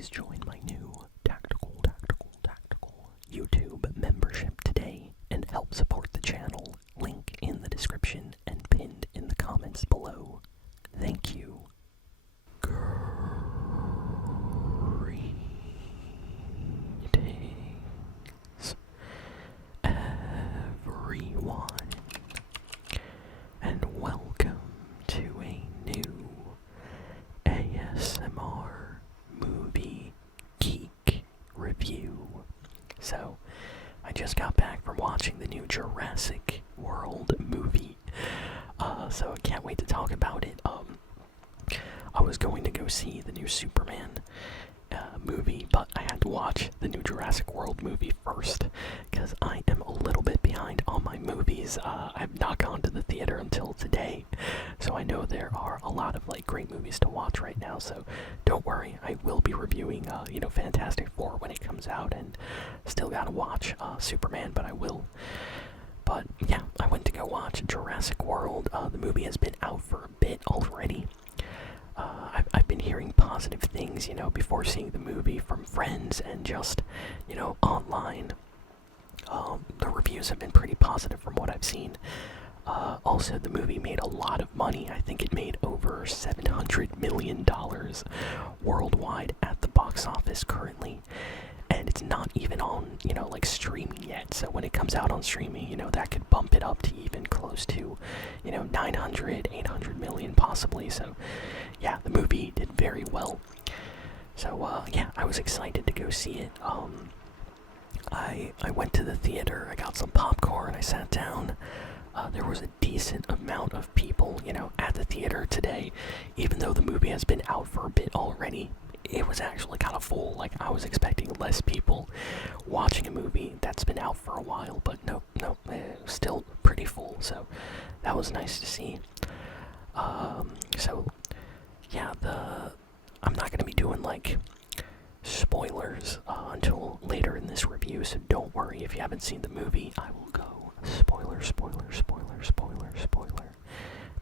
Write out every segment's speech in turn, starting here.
please join my new tactical YouTube membership today and help support the channel. Link in the description and pinned in the comments below. Thank you. Greetings, everyone, and welcome to a new ASMR Movie Geek review. So, I just got back from watching the new Jurassic World movie, so I can't wait to talk about it. I was going to go see the new Superman movie, but I had to watch the new Jurassic World movie first, because I am a little bit behind on my movies. I've not gone to the theater until today, so I know there are a lot of great movies to watch right now, so don't worry, I will be reviewing Fantastic Four when it comes out, and still gotta watch Superman, but I will. But yeah, I went to go watch Jurassic World. The movie has been out for a bit already. I've been hearing positive things, before seeing the movie from friends and just, online. The reviews have been pretty positive from what I've seen. Also, the movie made a lot of money. I think it made over $700 million worldwide at the box office currently. And it's not even on, streaming yet. So when it comes out on streaming, that could bump it up to even close to, 900, 800 million possibly. So, yeah, the movie did very well. So, yeah, I was excited to go see it. I went to the theater, I got some popcorn, I sat down. There was a decent amount of people, at the theater today. Even though the movie has been out for a bit already, it was actually kind of full. I was expecting less people watching a movie that's been out for a while, but no, it was still pretty full, so that was nice to see. So, yeah, I'm not going to be doing, spoilers until later in this review, so don't worry if you haven't seen the movie. I will go spoiler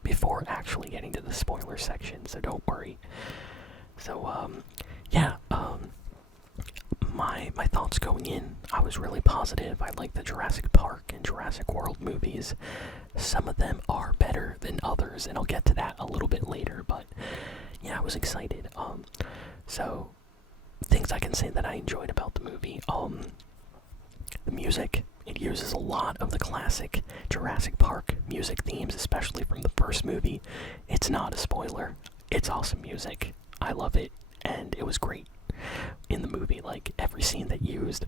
before actually getting to the spoiler section, so don't worry. So, yeah, my thoughts going in, I was really positive. I like the Jurassic Park and Jurassic World movies. Some of them are better than others, and I'll get to that a little bit later, but yeah, I was excited. So, things I can say that I enjoyed about the movie, the music. It uses a lot of the classic Jurassic Park music themes, especially from the first movie. It's not a spoiler. It's awesome music. I love it, and it was great in the movie. Every scene that used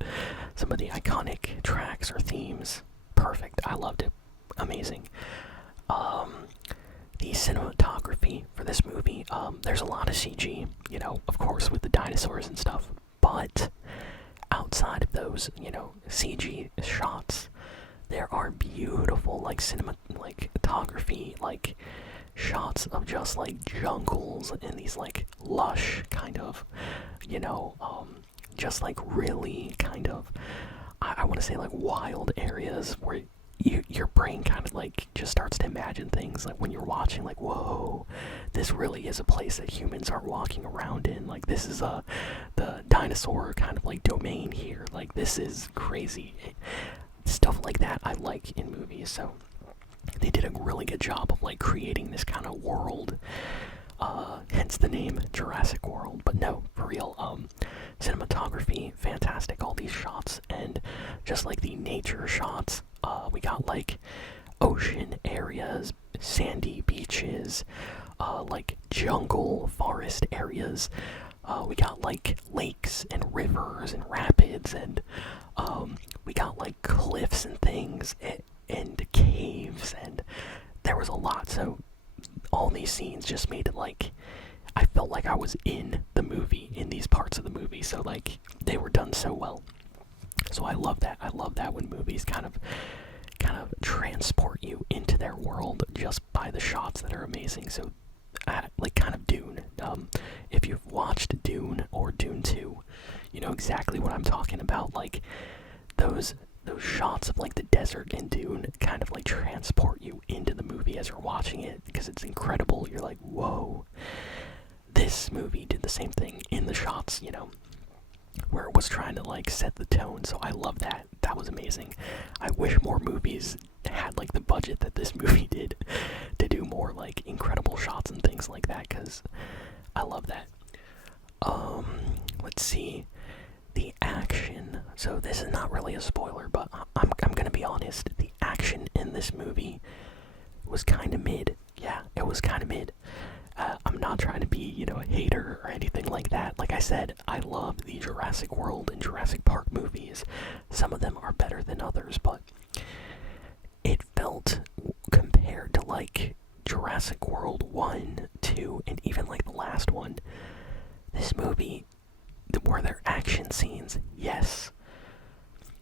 some of the iconic tracks or themes, perfect. I loved it. Amazing. The cinematography for this movie, there's a lot of CG, of course, with the dinosaurs and stuff, but outside of those, CG shots, there are beautiful, cinematography, shots of just, jungles and these, lush, kind of, just, really, kind of, I want to say, wild areas where your brain kind of, just starts to imagine things, when you're watching, whoa, this really is a place that humans are walking around in, this is, the dinosaur kind of, domain here, this is crazy. Stuff like that I like in movies, so they did a really good job of, creating this kind of world, hence the name Jurassic World. But no, for real, cinematography, fantastic, all these shots, and just, the nature shots, we got, ocean areas, sandy beaches, jungle, forest areas, we got, lakes and rivers and rapids, and, we got, cliffs and things, and caves, and there was a lot, so all these scenes just made it I felt like I was in the movie, in these parts of the movie, so they were done so well. So I love that. I love that when movies kind of transport you into their world just by the shots that are amazing. So kind of Dune. If you've watched Dune or Dune 2, you know exactly what I'm talking about. Those shots of the desert in Dune kind of transport you into the movie as you're watching it, because it's incredible. You're whoa. This movie did the same thing in the shots, where it was trying to like set the tone. So I love that. That was amazing. I wish more movies had like the budget that this movie did to do more like incredible shots and things like that, because I love that. Let's see. The action. So this is not really a spoiler, but I'm gonna be honest. The action in this movie was kind of mid. Yeah, it was kind of mid. I'm not trying to be, a hater or anything like that. Like I said, I love the Jurassic World and Jurassic Park movies. Some of them are better than others, but it felt, compared to like Jurassic World 1, 2, and even like the last one, this movie, were there action scenes? Yes.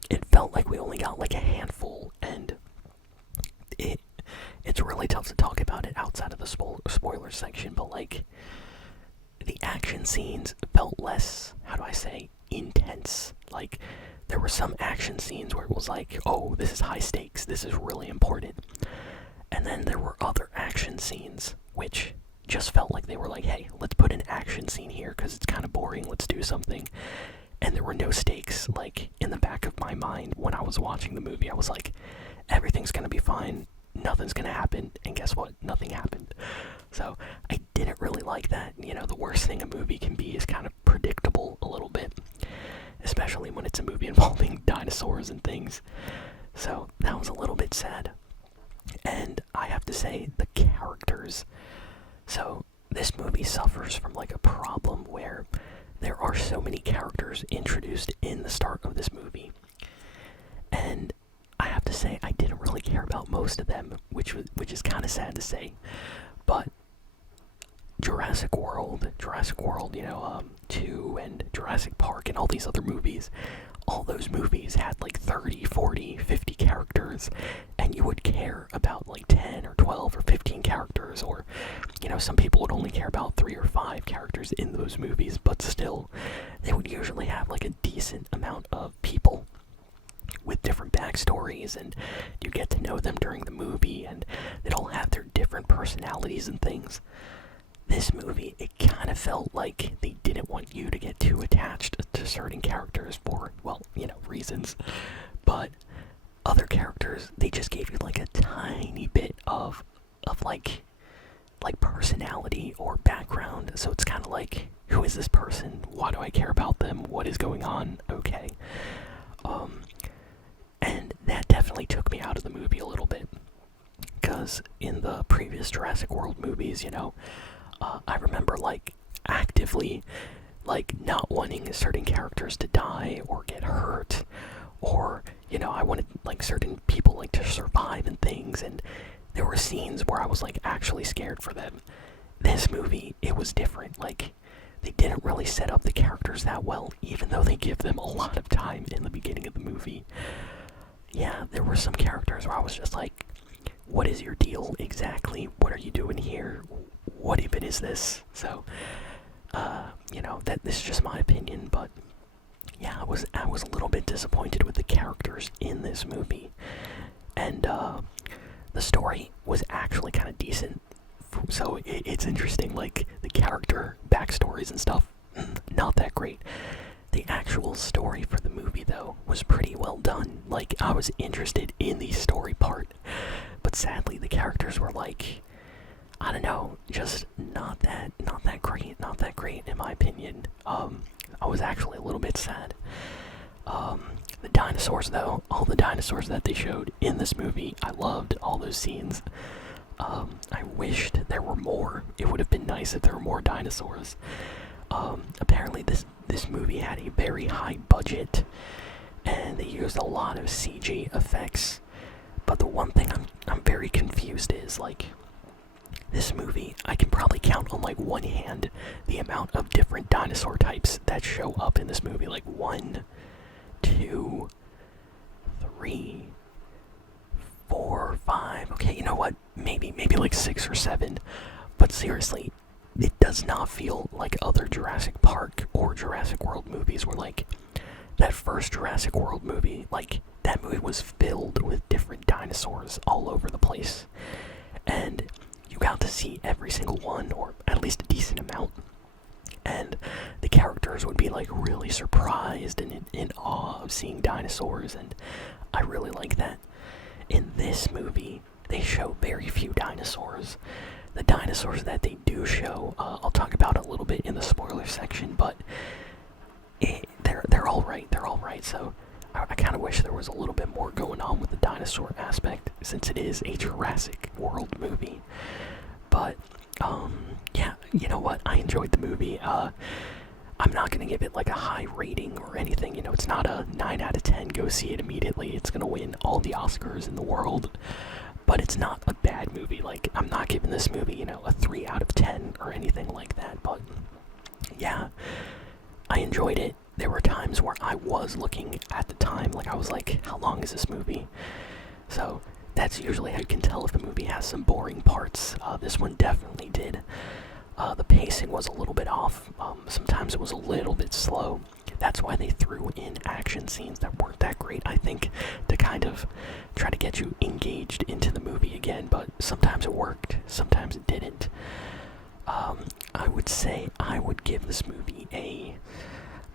It felt like we only got like a handful, and it's really tough to talk about it outside of the spoiler section, but like, the action scenes felt less, how do I say, intense. Like, there were some action scenes where it was like, oh, this is high stakes, this is really important. And then there were other action scenes which just felt like they were like, hey, let's put an action scene here because it's kind of boring, let's do something. And there were no stakes. Like, in the back of my mind when I was watching the movie, I was like, everything's gonna be fine, nothing's gonna happen, and guess what? Nothing happened. So I didn't really like that. The worst thing a movie can be is kind of predictable a little bit, especially when it's a movie involving dinosaurs and things. So that was a little bit sad. And I have to say, the characters. So this movie suffers from like a problem where there are so many characters introduced in the start of this movie, and I have to say, I didn't really care about most of them, which is kind of sad to say. But Jurassic World, 2, and Jurassic Park, and all these other movies, all those movies had like 30, 40, 50 characters, and you would care about like 10 or 12 or 15 characters, or, some people would only care about 3 or 5 characters in those movies, but still, they would usually have like a decent amount of people with different backstories, and you get to know them during the movie, and they'd all have their different personalities and things. This movie, it kind of felt like they didn't want you to get too attached to certain characters for, well, reasons. But other characters, they just gave you like a tiny bit of like personality or background. So it's kind of like, who is this person? Why do I care about them? What is going on? Okay. And that definitely took me out of the movie a little bit. Because in the previous Jurassic World movies, I remember like actively like not wanting certain characters to die or get hurt, or I wanted like certain people like to survive and things, and there were scenes where I was like actually scared for them. This movie, it was different. Like, they didn't really set up the characters that well, even though they give them a lot of time in the beginning of the movie. Yeah, there were some characters where I was just like, what is your deal exactly? What are you doing here? What even is this? So, that this is just my opinion, but yeah, I was a little bit disappointed with the characters in this movie. And the story was actually kind of decent. So it's interesting, like, the character backstories and stuff, not that great. The actual story for the movie, though, was pretty well done. Like, I was interested in the story part, but sadly the characters were like, I don't know, just not that great in my opinion. I was actually a little bit sad. The dinosaurs, though, all the dinosaurs that they showed in this movie, I loved all those scenes. I wished there were more. It would have been nice if there were more dinosaurs. Apparently this movie had a very high budget, and they used a lot of CG effects. But the one thing I'm very confused is, like, this movie, I can probably count on like one hand the amount of different dinosaur types that show up in this movie. Like 1, 2, 3, 4, 5. Okay, you know what? Maybe like 6 or 7. But seriously, it does not feel like other Jurassic Park or Jurassic World movies where, like, that first Jurassic World movie, like, that movie was filled with different dinosaurs all over the place. And you got to see every single one, or at least a decent amount. And the characters be like really surprised and in awe of seeing dinosaurs, and I really like that. In this movie, they show very few dinosaurs. The dinosaurs that they do show, I'll talk about a little bit in the spoiler section, but they're all right. They're all right. So I kind of wish there was a little bit more going on with the dinosaur aspect, since it is a Jurassic World movie. But yeah, you know what? I enjoyed the movie. I'm not gonna give it like a high rating or anything. You know, it's not a 9 out of 10. Go see it immediately. It's gonna win all the Oscars in the world. But it's not a bad movie. Like, I'm not giving this movie, you know, a 3 out of 10 or anything like that. But yeah, I enjoyed it. There were times where I was looking at the time, like I was like, how long is this movie? So that's usually how you can tell if a movie has some boring parts. This one definitely did. The pacing was a little bit off. Sometimes it was a little bit slow. That's why they threw in action scenes that weren't that great, I think, to kind of try to get you engaged into the movie again. But sometimes it worked, sometimes it didn't. I would say I would give this movie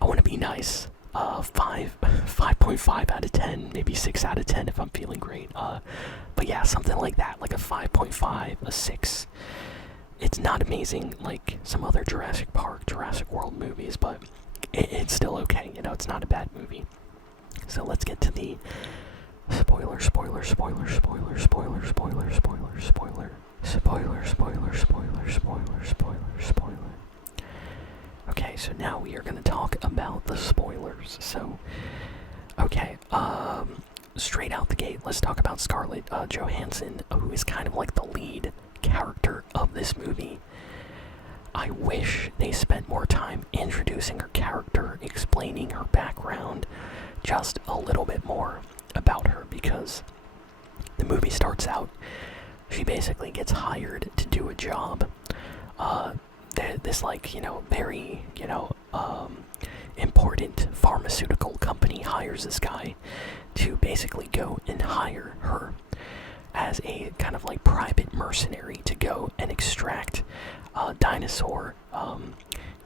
I want to be nice, 5.5 out of 10, maybe 6 out of 10 if I'm feeling great. But yeah, something like that, like a 5.5, a 6. It's not amazing like some other Jurassic Park, Jurassic World movies, but it's still okay, you know, it's not a bad movie. So let's get to the spoiler. Okay, so now we are going to talk about the spoilers. So, okay, straight out the gate, let's talk about Scarlett Johansson, who is kind of like the lead character of this movie. I wish they spent more time introducing her character, explaining her background, just a little bit more about her, because the movie starts out, she basically gets hired to do a job. This like, you know, very, you know, important pharmaceutical company hires this guy to basically go and hire her as a kind of like private mercenary to go and extract dinosaur,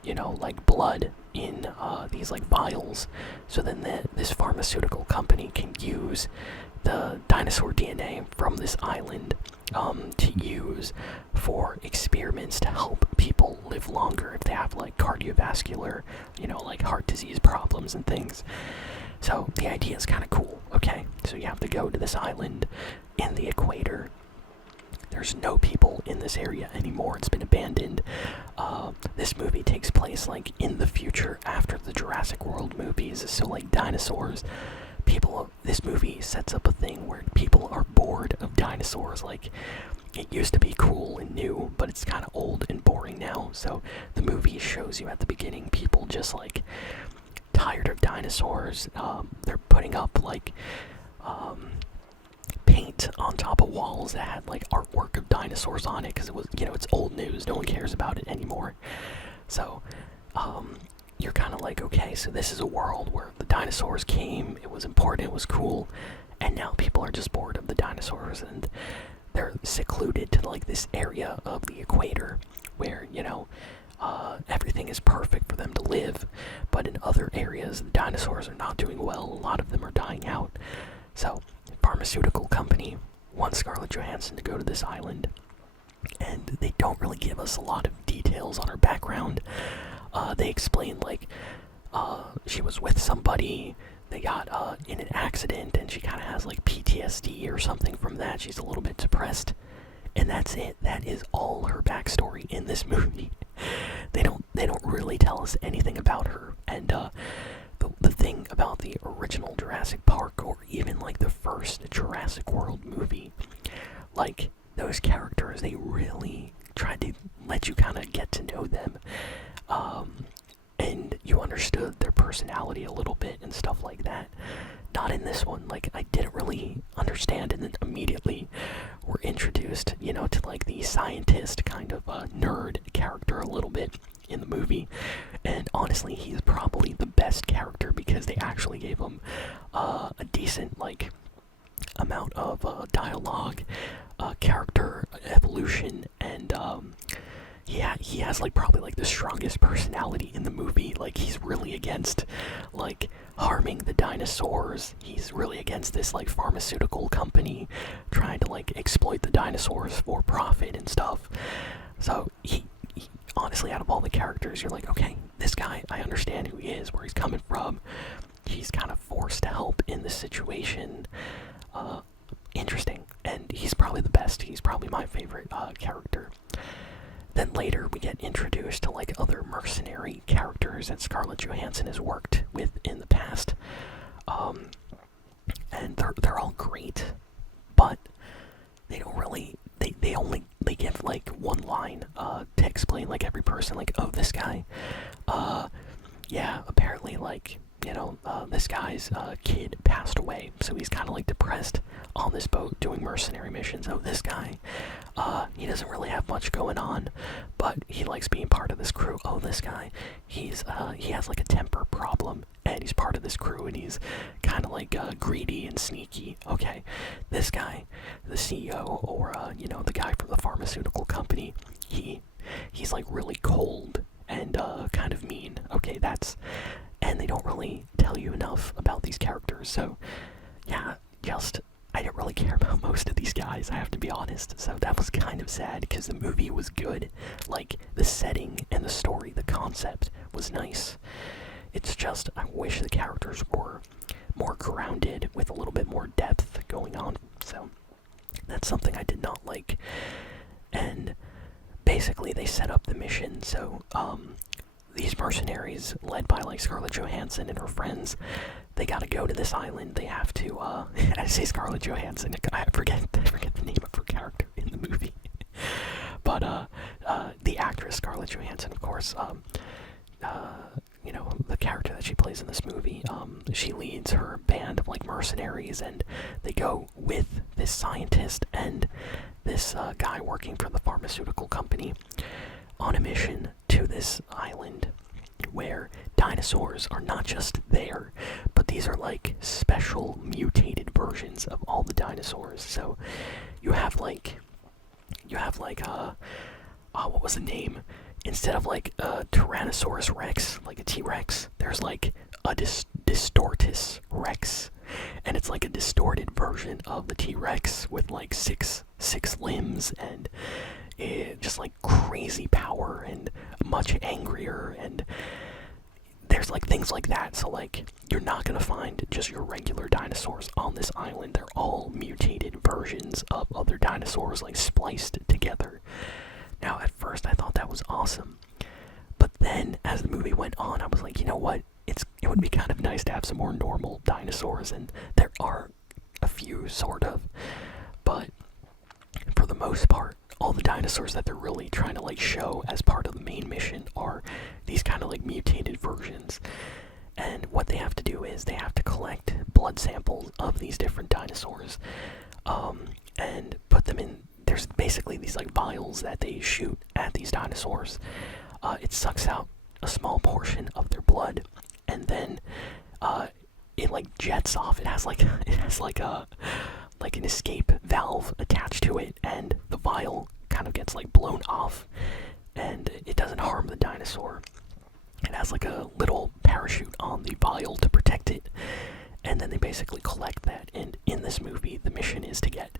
you know, like blood in these like vials, so then this pharmaceutical company can use the dinosaur DNA from this island to use for experiments to help people live longer if they have like cardiovascular, you know, like heart disease problems and things. So the idea is kind of cool. Okay, so you have to go to this island in the equator. There's no people in this area anymore. It's been abandoned. This movie takes place like in the future after the Jurassic World movies. So like dinosaurs, this movie sets up a thing where people are bored of dinosaurs. Like, it used to be cool and new, but it's kind of old and boring now. So the movie shows you at the beginning people just like tired of dinosaurs. They're putting up like paint on top of walls that had like artwork of dinosaurs on it, because it was, you know, it's old news. No one cares about it anymore. So you're kind of like, okay, so this is a world where the dinosaurs came, it was important, it was cool, and now people are just bored of the dinosaurs, and they're secluded to like this area of the equator where, you know, everything is perfect for them to live, but in other areas the dinosaurs are not doing well. A lot of them are dying out. So pharmaceutical company wants Scarlett Johansson to go to this island, and they don't really give us a lot of details on her background. They explain like she was with somebody, they got in an accident, and she kind of has like PTSD or something from that. She's a little bit depressed, and that's it. That is all her backstory in this movie. They don't really tell us anything about her. And the thing about the original Jurassic Park, or even like the first Jurassic World movie, like those characters, they really tried to let you kind of get to know them, and you understood their personality a little bit and stuff like that. Not in this one. Like, I didn't really understand, and then immediately we're introduced, you know, to like the scientist kind of nerd character a little bit in the movie. And honestly, he's probably the best character, because they actually gave him a decent like amount of dialogue, character evolution, and Yeah, he has like probably like the strongest personality in the movie. Like he's really against like harming the dinosaurs. He's really against this like pharmaceutical company trying to like exploit the dinosaurs for profit and stuff. So he honestly, out of all the characters, you're like, okay, this guy, I understand who he is, where he's coming from. He's kind of forced to help in this situation. Interesting, and he's probably the best. He's probably my favorite character. Then later we get introduced to like other mercenary characters that Scarlett Johansson has worked with in the past, and they're all great, but they don't really they give like one line to explain like every person, like, oh, this guy, yeah, apparently like, this guy's kid passed away, so he's kind of like depressed on this boat doing mercenary missions. Oh, this guy, he doesn't really have much going on, but he likes being part of this crew. Oh, this guy, he has like a temper problem, and he's part of this crew, and he's kind of like greedy and sneaky. Okay, this guy, the CEO, or the guy from the pharmaceutical company, he's like really cold and kind of mean. Okay, and they don't really tell you enough about these characters, so yeah, I didn't really care about most of these guys, I have to be honest, so that was kind of sad, because the movie was good. Like, the setting and the story, the concept was nice. It's just, I wish the characters were more grounded, with a little bit more depth going on, so that's something I did not like. And basically they set up the mission, so these mercenaries, led by like Scarlett Johansson and her friends, they gotta go to this island. They have to, I say Scarlett Johansson, I forget the name of her character in the movie. But, the actress Scarlett Johansson, of course, the character that she plays in this movie, she leads her band of like mercenaries, and they go with this scientist and this guy working for the pharmaceutical company on a mission to this island where dinosaurs are not just there, but these are like special mutated versions of all the dinosaurs. So you have like what was the name? Instead of like a Tyrannosaurus Rex, like a T-Rex, there's like a Distortus Rex, and it's like a distorted version of the T-Rex with like six limbs and just like crazy power and much angrier, and there's like things like that. So like, you're not gonna find just your regular dinosaurs on this island. They're all mutated versions of other dinosaurs, like spliced together. Now, at first I thought that was awesome, but then as the movie went on, I was like, you know what, it would be kind of nice to have some more normal dinosaurs, and there are a few, sort of, but for the most part, all the dinosaurs that they're really trying to like show as part of the main mission are these kind of like mutated versions. And what they have to do is they have to collect blood samples of these different dinosaurs, and put them in. There's basically these like vials that they shoot at these dinosaurs. It sucks out a small portion of their blood, and then it like jets off. It has like an escape valve attached to it, and the vial kind of gets like blown off, and it doesn't harm the dinosaur. It has like a little parachute on the vial to protect it, and then they basically collect that. And in this movie, the mission is to get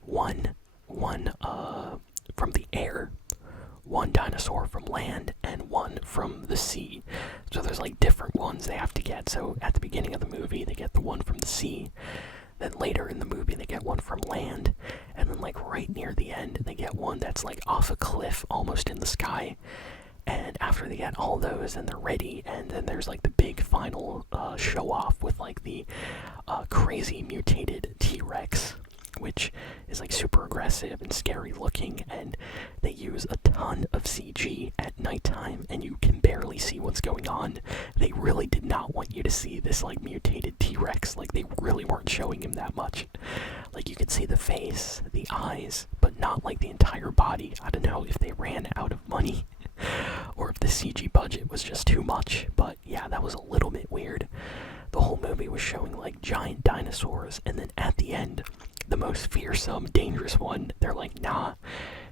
one from the air, one dinosaur from land, and one from the sea. So there's like different ones they have to get. So at the beginning of the movie, they get the one from the sea. Then later in the movie, they get one from land, and then like right near the end, they get one that's like off a cliff, almost in the sky. And after they get all those, then they're ready, and then there's like the big final show off with like the crazy mutated T-Rex, which is like super aggressive and scary looking, and they use a ton of CG at nighttime, and you can barely see what's going on. They really did not want you to see this like mutated T-Rex. Like, they really weren't showing him that much. Like, you could see the face, the eyes, but not like the entire body. I don't know if they ran out of money or if the CG budget was just too much, but yeah, that was a little bit weird. The whole movie was showing like giant dinosaurs, and then at the end, the most fearsome, dangerous one, they're like, nah,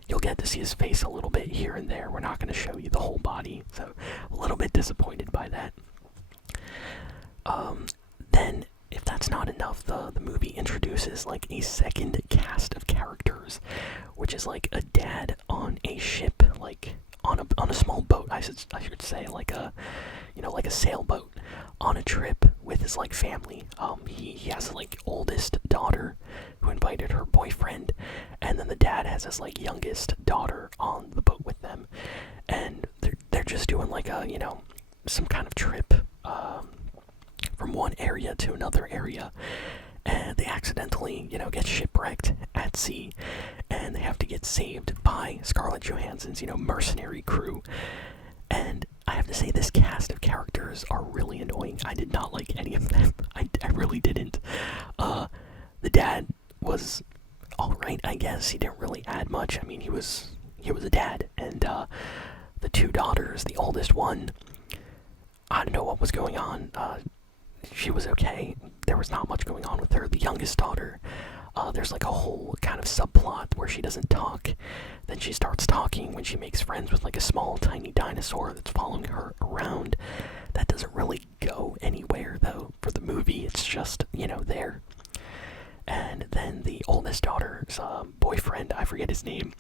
You'll get to see his face a little bit here and there. We're not going to show you the whole body, so a little bit disappointed by that. Then, if that's not enough, the movie introduces like a second cast of characters, which is like a dad on a ship, like on a small boat. I should say, like a like a sailboat on a trip with his like family. He has a like oldest daughter who invited her boyfriend, and then the dad has his like youngest daughter on the boat with them, and they're just doing like a some kind of trip from one area to another area, and they accidentally get shipwrecked at sea, and they have to get saved by Scarlett Johansson's mercenary crew. And I have to say, this cast of characters are really annoying. I did not like any of them. I really didn't. The dad was alright, I guess. He didn't really add much. I mean, he was a dad. And the two daughters, the oldest one, I don't know what was going on. She was okay. There was not much going on with her. The youngest daughter, there's like a whole kind of subplot where she doesn't talk. Then she starts talking when she makes friends with like a small tiny dinosaur that's following her around. That doesn't really go anywhere though for the movie. It's just, there. And then the oldest daughter's boyfriend, I forget his name,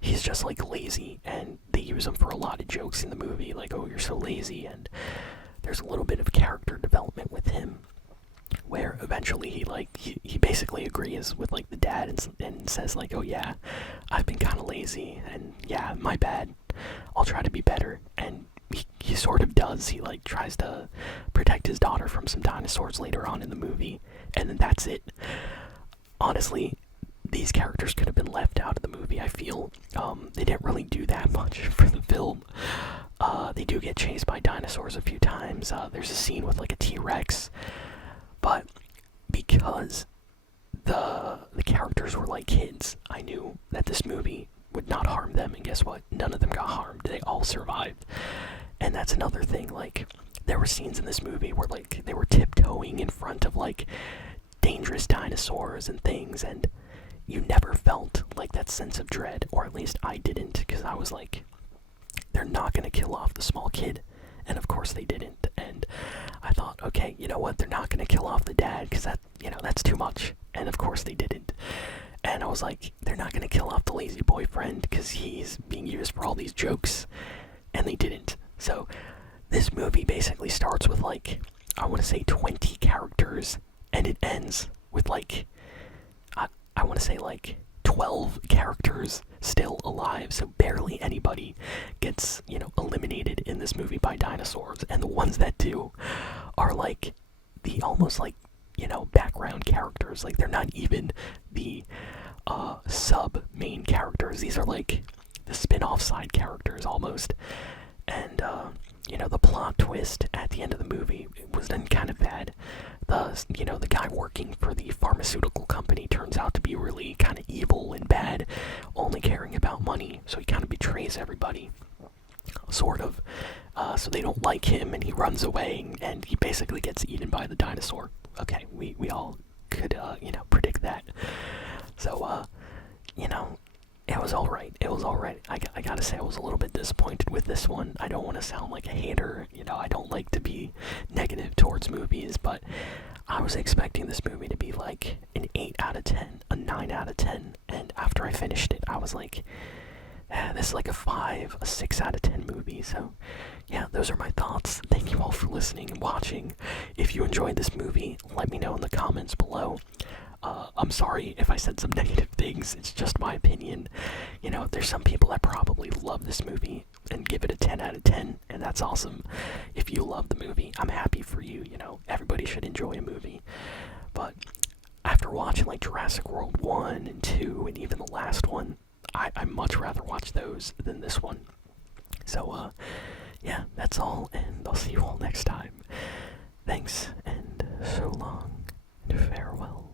he's just like lazy, and they use him for a lot of jokes in the movie, like, oh, you're so lazy, and there's a little bit of character development with him, where eventually he basically agrees with like the dad and says like, oh yeah, I've been kind of lazy, and yeah, my bad, I'll try to be better. And he sort of does. He like tries to protect his daughter from some dinosaurs later on in the movie, and then that's it. Honestly, these characters could have been left out of the movie, I feel. They didn't really do that much for the film. They do get chased by dinosaurs a few times. There's a scene with like a T-Rex, but because the characters were like kids, I knew that this movie would not harm them, and guess what? None of them got harmed. They all survived. And that's another thing, like, there were scenes in this movie where like they were tiptoeing in front of like dangerous dinosaurs and things, and you never felt like that sense of dread, or at least I didn't, because I was like, they're not gonna kill off the small kid. And of course they didn't. And I thought, okay, you know what, they're not gonna kill off the dad, because that, that's too much. And of course they didn't. And I was like, they're not gonna kill off the lazy boyfriend because he's being used for all these jokes. And they didn't. So this movie basically starts with like, I want to say 20 characters, and it ends with like, I want to say like 12 characters still alive. So barely anybody gets, eliminated in this movie by dinosaurs. And the ones that do are like the almost like, background characters. Like, they're not even the sub main characters. These are like the spin-off side characters almost. And the plot twist at the end of the movie was then kind of bad. The guy working for the pharmaceutical company turns out to be really kind of evil and bad, only caring about money, so he kind of betrays everybody, sort of. So they don't like him, and he runs away, and he basically gets eaten by the dinosaur. Okay, we all could, predict that. So, it was alright. It was alright. I gotta say, I was a little bit disappointed with this one. I don't want to sound like a hater. I don't like to be negative towards movies, but I was expecting this movie to be like an 8 out of 10, a 9 out of 10, and after I finished it, I was like, this is like a 5, a 6 out of 10 movie. So, yeah, those are my thoughts. Thank you all for listening and watching. If you enjoyed this movie, let me know in the comments below. I'm sorry if I said some negative things, it's just my opinion. There's some people that probably love this movie and give it a 10 out of 10, and that's awesome. If you love the movie, I'm happy for you, everybody should enjoy a movie. But after watching like Jurassic World 1 and 2 and even the last one, I much rather watch those than this one. So, yeah, that's all, and I'll see you all next time. Thanks, and so long, and farewell.